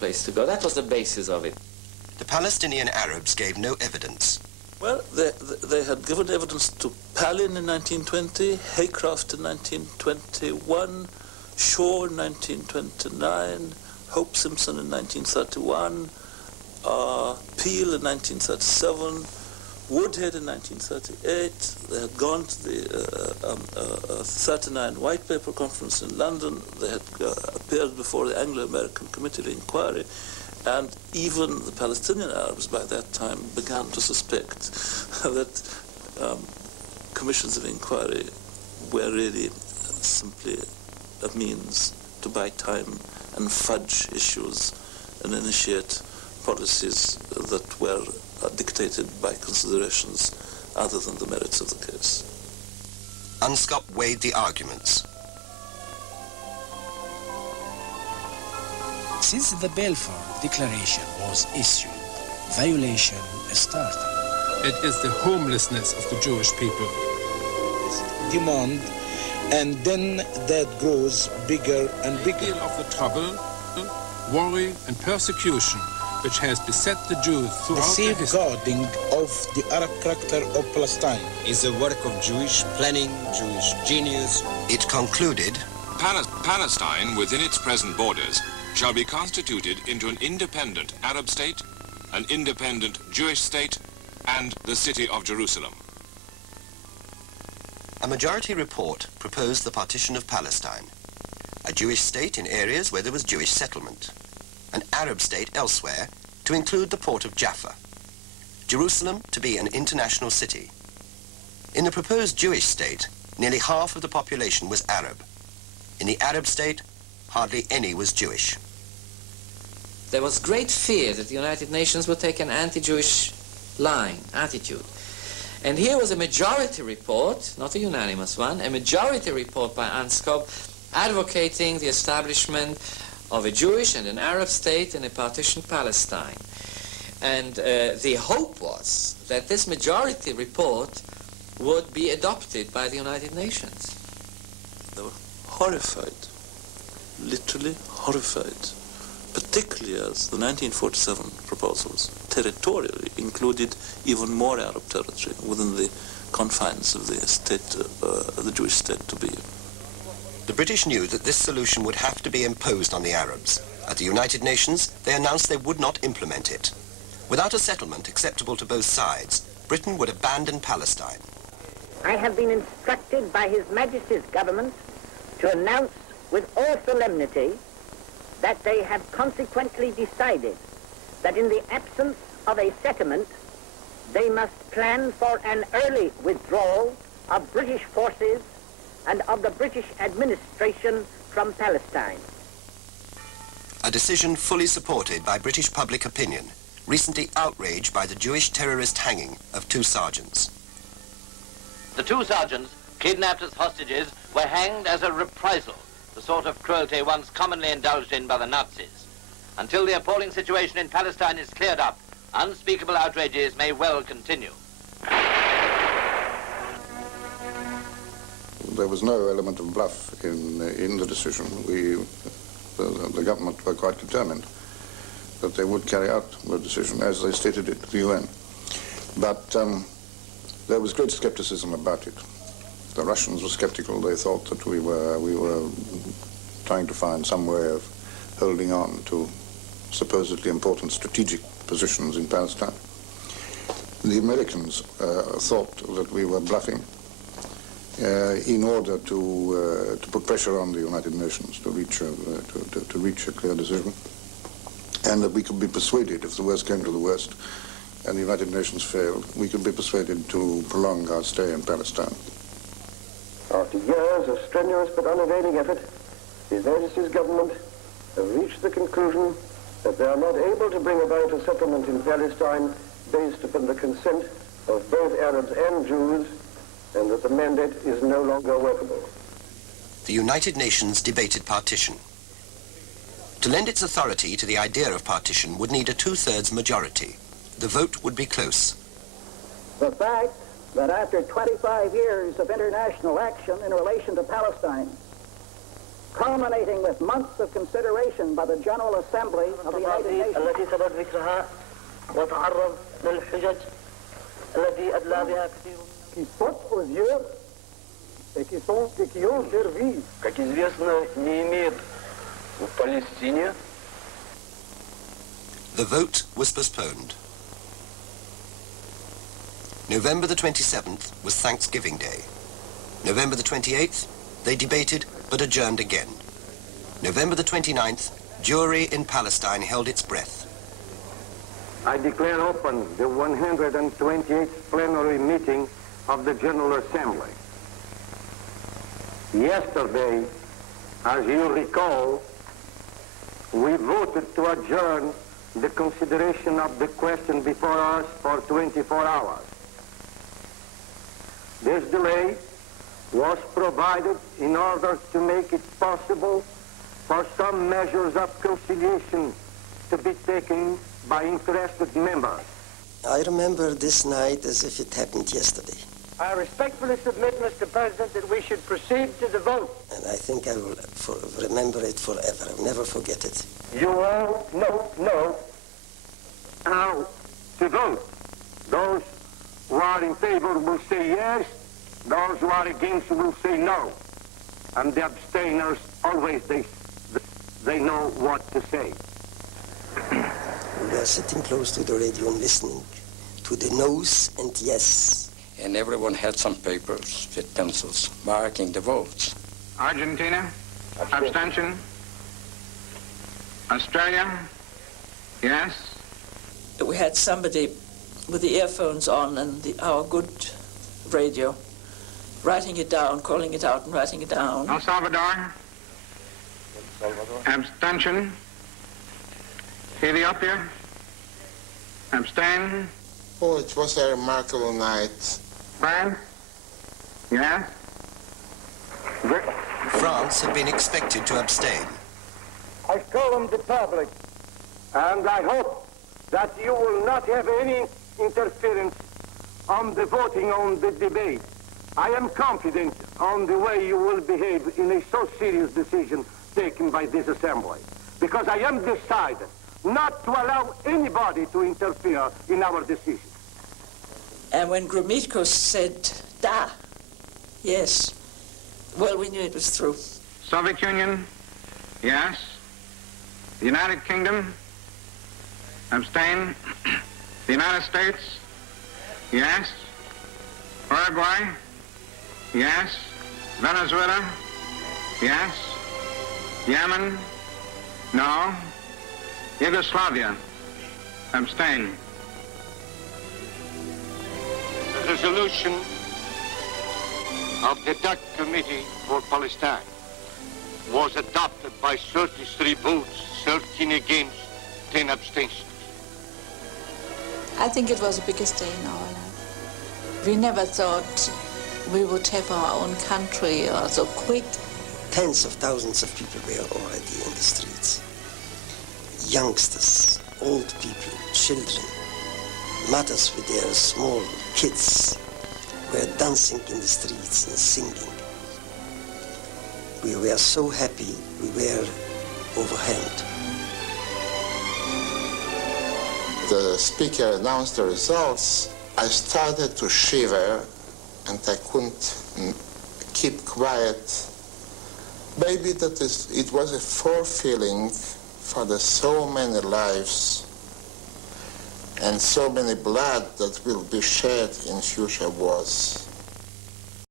place to go. That was the basis of it. The Palestinian Arabs gave no evidence. Well, they had given evidence to Palin in 1920, Haycraft in 1921, Shaw in 1929, Hope Simpson in 1931, Peel in 1937, Woodhead in 1938. They had gone to the 39 White Paper Conference in London. They had appeared before the Anglo-American Committee of Inquiry. And even the Palestinian Arabs by that time began to suspect that commissions of inquiry were really simply a means to buy time and fudge issues and initiate policies that were dictated by considerations other than the merits of the case. UNSCOP weighed the arguments. Since the Balfour Declaration was issued, violation started. It is the homelessness of the Jewish people. Demand, and then that grows bigger and bigger. The deal of the trouble, worry, and persecution which has beset the Jews throughout the safeguarding of the Arab character of Palestine is a work of Jewish planning, Jewish genius. It concluded, Palestine, within its present borders, shall be constituted into an independent Arab state, an independent Jewish state, and the city of Jerusalem. A majority report proposed the partition of Palestine, a Jewish state in areas where there was Jewish settlement, an Arab state elsewhere to include the port of Jaffa, Jerusalem to be an international city. In the proposed Jewish state, nearly half of the population was Arab. In the Arab state, hardly any was Jewish. There was great fear that the United Nations would take an anti-Jewish attitude. And here was a majority report, not a unanimous one, a majority report by UNSCOP advocating the establishment of a Jewish and an Arab state in a partitioned Palestine. And the hope was that this majority report would be adopted by the United Nations. They were horrified, literally horrified, particularly as the 1947 proposals territorially included even more Arab territory within the confines of the state, the Jewish state to be. The British knew that this solution would have to be imposed on the Arabs. At the United Nations, they announced they would not implement it. Without a settlement acceptable to both sides, Britain would abandon Palestine. I have been instructed by His Majesty's government to announce with all solemnity that they have consequently decided that in the absence of a settlement, they must plan for an early withdrawal of British forces and of the British administration from Palestine. A decision fully supported by British public opinion, recently outraged by the Jewish terrorist hanging of 2 sergeants. The 2 sergeants, kidnapped as hostages, were hanged as a reprisal, the sort of cruelty once commonly indulged in by the Nazis. Until the appalling situation in Palestine is cleared up, unspeakable outrages may well continue. There was no element of bluff in the decision. The government were quite determined that they would carry out the decision as they stated it to the UN. But there was great skepticism about it. The Russians were skeptical. They thought that we were trying to find some way of holding on to supposedly important strategic positions in Palestine. The Americans thought that we were bluffing in order to put pressure on the United Nations to reach a clear decision, and that we could be persuaded, if the worst came to the worst and the United Nations failed, we could be persuaded to prolong our stay in Palestine. After years of strenuous but unavailing effort, His Majesty's government have reached the conclusion that they are not able to bring about a settlement in Palestine based upon the consent of both Arabs and Jews, and that the mandate is no longer workable. The United Nations debated partition. To lend its authority to the idea of partition would need a 2/3 majority. The vote would be close. The fact that after 25 years of international action in relation to Palestine, culminating with months of consideration by the General Assembly of the United Nations. التي سبق ذكرها وتعرض للحجج التي أدلى بها كثير Qui sautent aux yeux et qui ont servi. Как известно, не имеет в Палестине. The vote was postponed. November the 27th was Thanksgiving Day. November the 28th, they debated but adjourned again. November the 29th, jury in Palestine held its breath. I declare open the 128th plenary meeting of the General Assembly. Yesterday, as you recall, we voted to adjourn the consideration of the question before us for 24 hours. This delay was provided in order to make it possible for some measures of conciliation to be taken by interested members. I remember this night as if it happened yesterday. I respectfully submit, Mr. President, that we should proceed to the vote. And I think I will remember it forever. I'll never forget it. You all know how to vote. Those who are in favor will say yes. Those who are against will say no. And the abstainers always, they know what to say. We are sitting close to the radio and listening to the no's and yes. And everyone had some papers with pencils marking the votes. Argentina, abstention. Australia, yes. We had somebody with the earphones on and our good radio, writing it down, calling it out and writing it down. El Salvador, abstention. Ethiopia, abstain. Oh, it was a remarkable night. France, yes. France had been expected to abstain. I call on the public, and I hope that you will not have any interference on the voting on the debate. I am confident on the way you will behave in a so serious decision taken by this assembly, because I am decided not to allow anybody to interfere in our decision. And when Gromyko said, da, yes, well, we knew it was through. Soviet Union, yes. The United Kingdom, abstain. The United States, yes. Uruguay, yes. Venezuela, yes. Yemen, no. Yugoslavia, abstain. The resolution of the DAC Committee for Palestine was adopted by 33 votes, 13 against, 10 abstentions. I think it was the biggest day in our life. We never thought we would have our own country so quick. Tens of thousands of people were already in the streets. Youngsters, old people, children, mothers with their small kids were dancing in the streets and singing. We were so happy, we were overwhelmed. The speaker announced the results. I started to shiver and I couldn't keep quiet. Maybe it was a fulfilling for the so many lives and so many blood that will be shed in future wars.